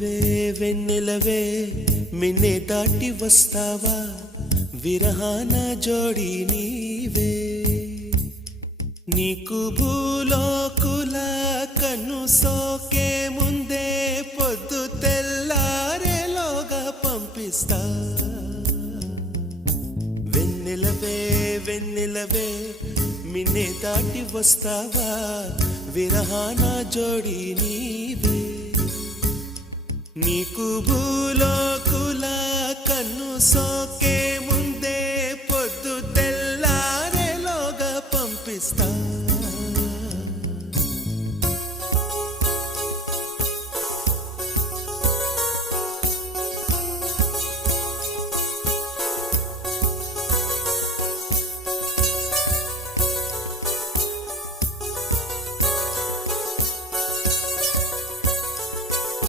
వెన్నెలవే వెన్నెలవే మిన్నే దాటి వస్తావా విరహాన జోడి నీవే నీకు భూలోకుల కన్ను సోకే ముందే పొద్దు తెల్లారేలోగా పంపిస్తా వెన్నెలవే వెన్నెలవే మిన్నే దాటి వస్తావా విరహాన జోడి నీవే